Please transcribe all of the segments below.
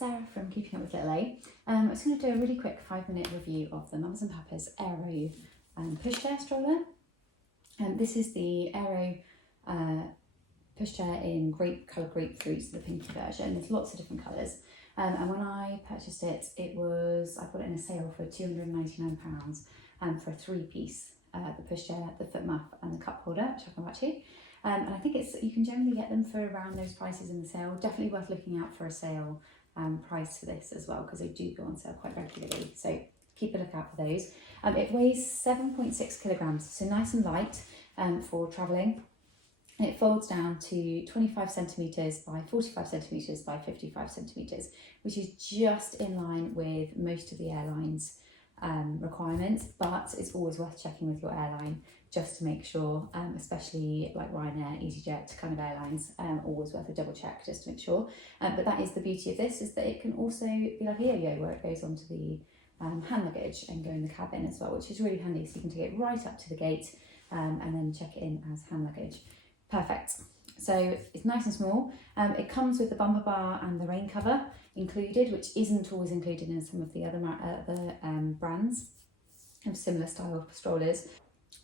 Sarah from Keeping Up with Little A. I'm just going to do a really quick 5-minute review of the Mums and Papas Airo Pushchair stroller. This is the Airo Pushchair in coloured grapefruits, the pinky version. There's lots of different colours. And when I purchased it, I got it in a sale for £299 for a 3-piece, the pushchair, the Footmuff and the cup holder, which I'll come back to. And I think you can generally get them for around those prices in the sale. Definitely worth looking out for a sale price for this as well, because they do go on sale quite regularly. So keep a look out for those. It weighs 7.6 kilograms, so nice and light for travelling. And it folds down to 25 centimetres by 45 centimetres by 55 centimetres, which is just in line with most of the airlines' requirements, but it's always worth checking with your airline just to make sure, especially like Ryanair, EasyJet kind of airlines, always worth a double check just to make sure. But that is the beauty of this, is that it can also be like a yo-yo, where it goes onto the hand luggage and go in the cabin as well, which is really handy. So you can take it right up to the gate and then check it in as hand luggage. Perfect. So it's nice and small. It comes with the bumper bar and the rain cover included, which isn't always included in some of the other brands of similar style strollers.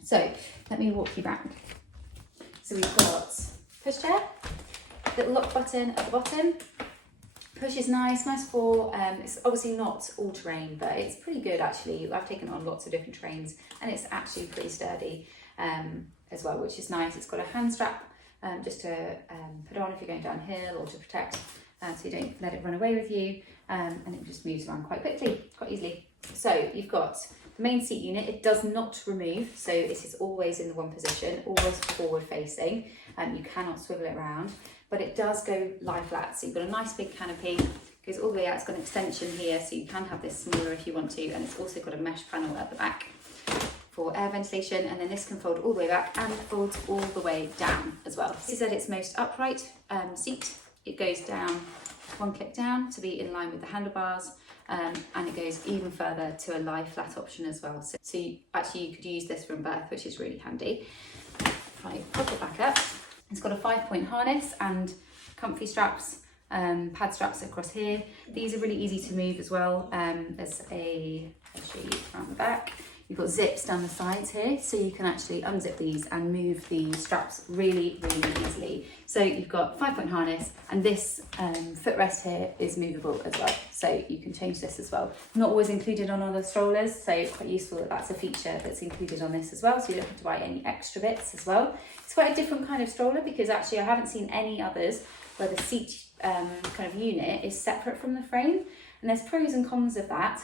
So let me walk you back. So we've got pushchair, little lock button at the bottom. Push is nice for, it's obviously not all terrain, but it's pretty good actually. I've taken it on lots of different terrains and it's actually pretty sturdy as well, which is nice. It's got a hand strap just to put on if you're going downhill or to protect, so you don't let it run away with you, and it just moves around quite quickly, quite easily. So you've got the main seat unit. It does not remove, so it is always in the one position, always forward facing, you cannot swivel it around, but it does go lie flat. So you've got a nice big canopy, goes all the way out. It's got an extension here, so you can have this smaller if you want to, and it's also got a mesh panel at the back for air ventilation, and then this can fold all the way back and folds all the way down as well. This is at its most upright seat. It goes down, one click down to be in line with the handlebars, and it goes even further to a lie flat option as well. So you could use this from birth, which is really handy. If I pop it back up, it's got a 5-point harness and comfy straps, pad straps across here. These are really easy to move as well. I'll show you around the back. You've got zips down the sides here, so you can actually unzip these and move the straps really, really easily. So you've got 5-point harness, and this footrest here is movable as well. So you can change this as well. Not always included on other strollers, so it's quite useful that that's a feature that's included on this as well. So you don't have to buy any extra bits as well. It's quite a different kind of stroller, because actually I haven't seen any others where the seat kind of unit is separate from the frame. And there's pros and cons of that.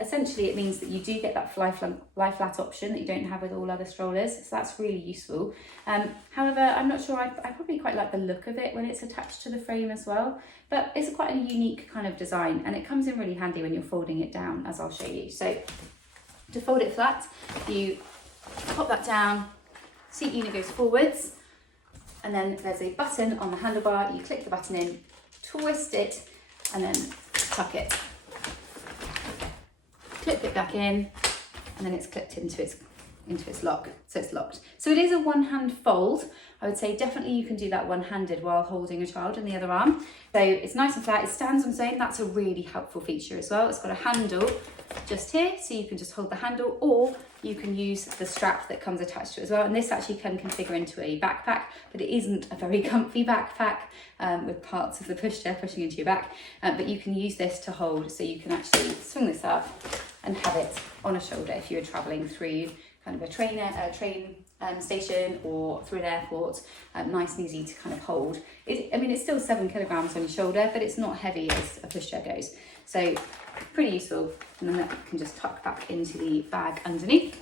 Essentially, it means that you do get that lie flat option that you don't have with all other strollers, so that's really useful. However, I'm not sure, I probably quite like the look of it when it's attached to the frame as well, but it's quite a unique kind of design, and it comes in really handy when you're folding it down, as I'll show you. So to fold it flat, you pop that down, seat unit goes forwards, and then there's a button on the handlebar. You click the button in, twist it, and then tuck it, clip it back in, and then it's clipped into its lock, so it's locked. So it is a one-hand fold. I would say definitely you can do that one-handed while holding a child in the other arm. So it's nice and flat, it stands on its own. That's a really helpful feature as well. It's got a handle just here, so you can just hold the handle, or you can use the strap that comes attached to it as well. And this actually can configure into a backpack, but it isn't a very comfy backpack with parts of the pushchair pushing into your back. But you can use this to hold, so you can actually swing this up and have it on a shoulder if you're traveling through kind of a train station or through an airport. Nice and easy to kind of hold. It's still 7 kilograms on your shoulder, but it's not heavy as a pushchair goes. So pretty useful, and then that can just tuck back into the bag underneath.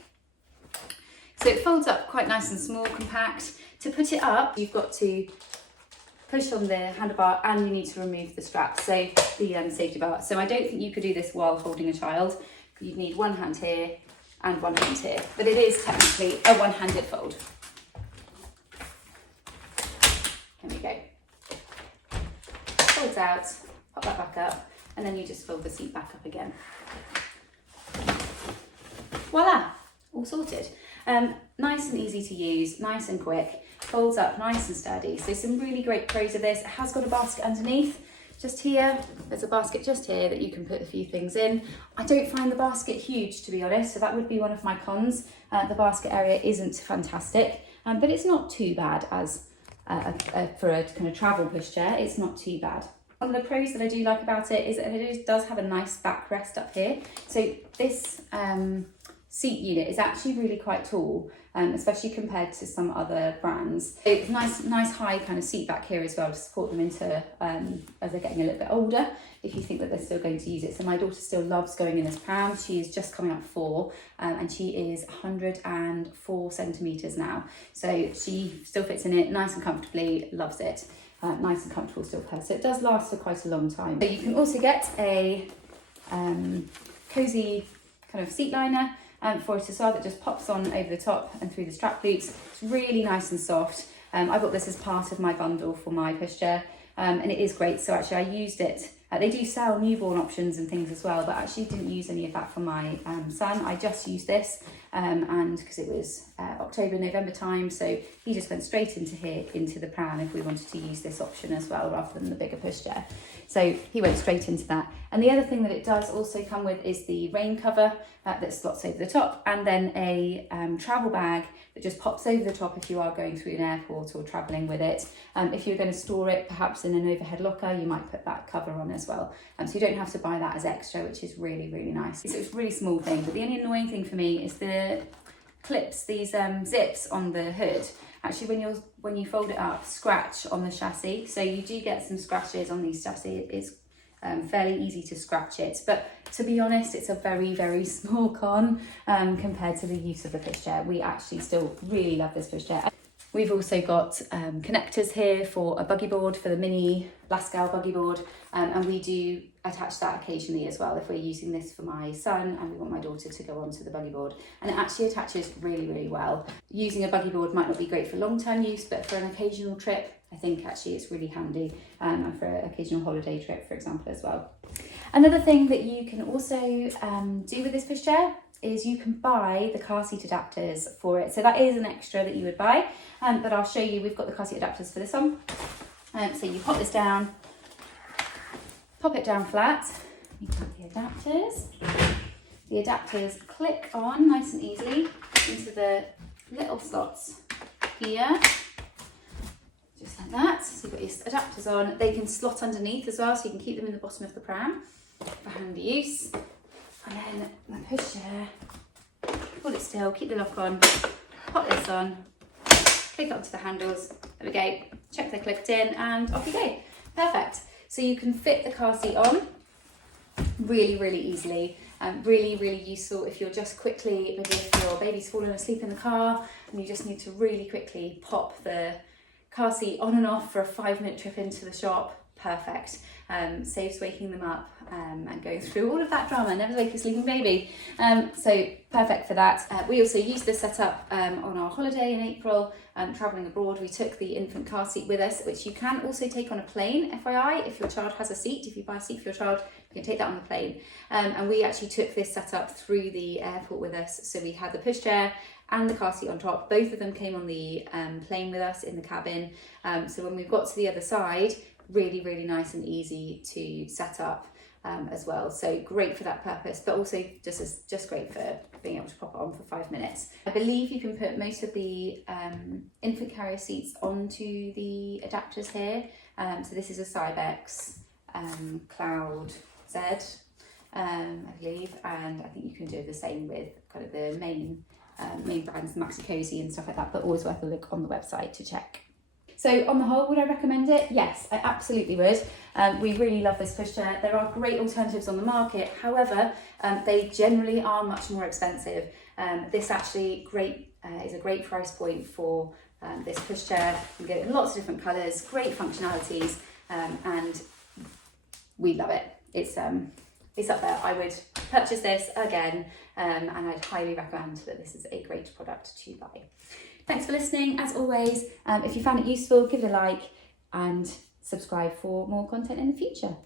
So it folds up quite nice and small, compact. To put it up, you've got to push on the handlebar, and you need to remove the strap, so the safety bar. So I don't think you could do this while holding a child. You'd need one hand here and one hand here, but it is technically a one-handed fold. Here we go. Folds out, pop that back up, and then you just fold the seat back up again. Voila, all sorted. Nice and easy to use, nice and quick, folds up nice and sturdy. So some really great pros of this. It has got a basket underneath, just here, there's a basket just here that you can put a few things in. I don't find the basket huge, to be honest, so that would be one of my cons. The basket area isn't fantastic, but it's not too bad as for a kind of travel pushchair. It's not too bad. One of the pros that I do like about it is that it does have a nice backrest up here. So this seat unit is actually really quite tall, especially compared to some other brands. It's nice high kind of seat back here as well to support them into as they're getting a little bit older, if you think that they're still going to use it. So my daughter still loves going in this pram. She is just coming up 4 and she is 104 centimetres now. So she still fits in it nice and comfortably, loves it. Nice and comfortable still for her. So it does last for quite a long time. So you can also get a cosy kind of seat liner for it as well that just pops on over the top and through the strap loops. It's really nice and soft. I bought this as part of my bundle for my pushchair, and it is great. So actually I used it. They do sell newborn options and things as well, but I actually didn't use any of that for my son. I just used this, and because it was October, November time, so he just went straight into here, into the pram if we wanted to use this option as well, rather than the bigger pushchair. So he went straight into that. And the other thing that it does also come with is the rain cover that slots over the top, and then a travel bag that just pops over the top if you are going through an airport or travelling with it. If you're going to store it perhaps in an overhead locker, you might put that cover on as well. So you don't have to buy that as extra, which is really, really nice. So it's a really small thing, but the only annoying thing for me is the clips, these zips on the hood. Actually, when you fold it up, scratch on the chassis. So you do get some scratches on these chassis. It's fairly easy to scratch it, but to be honest, it's a very, very small con compared to the use of the pushchair. We actually still really love this pushchair. We've also got connectors here for a buggy board, for the mini Lascal buggy board, and we do attach that occasionally as well if we're using this for my son and we want my daughter to go onto the buggy board. And it actually attaches really, really well. Using a buggy board might not be great for long-term use, but for an occasional trip, I think actually it's really handy, and for an occasional holiday trip, for example, as well. Another thing that you can also do with this pushchair is you can buy the car seat adapters for it. So that is an extra that you would buy, but I'll show you. We've got the car seat adapters for this one. So you pop this down, pop it down flat, you have the adapters. The adapters click on nice and easily into the little slots here, just like that. So you've got your adapters on. They can slot underneath as well, so you can keep them in the bottom of the pram for handy use. And then the pushchair, hold it still, keep the lock on, pop this on, click onto the handles, there we go, check they're clicked in, and off you go. Perfect. So you can fit the car seat on really, really easily. Really, really useful if you're just maybe if your baby's fallen asleep in the car and you just need to really quickly pop the car seat on and off for a 5-minute trip into the shop. Perfect. Saves waking them up and going through all of that drama. Never wake a sleeping baby. So perfect for that. We also used this setup on our holiday in April, travelling abroad. We took the infant car seat with us, which you can also take on a plane, FYI, if your child has a seat. If you buy a seat for your child, you can take that on the plane. And we actually took this setup through the airport with us. So we had the pushchair and the car seat on top. Both of them came on the plane with us in the cabin. So when we got to the other side, really, really nice and easy to set up as well. So great for that purpose, but also just great for being able to pop it on for 5 minutes. I believe you can put most of the infant carrier seats onto the adapters here. So this is a Cybex Cloud Z, I believe, and I think you can do the same with kind of the main brands, Maxi Cozy and stuff like that, but always worth a look on the website to check. So on the whole, would I recommend it? Yes, I absolutely would. We really love this pushchair. There are great alternatives on the market. However, they generally are much more expensive. This actually is a great price point for this pushchair. You can get it in lots of different colours, great functionalities, and we love it. It's up there. I would purchase this again, and I'd highly recommend that this is a great product to buy. Thanks for listening, as always. If you found it useful, give it a like and subscribe for more content in the future.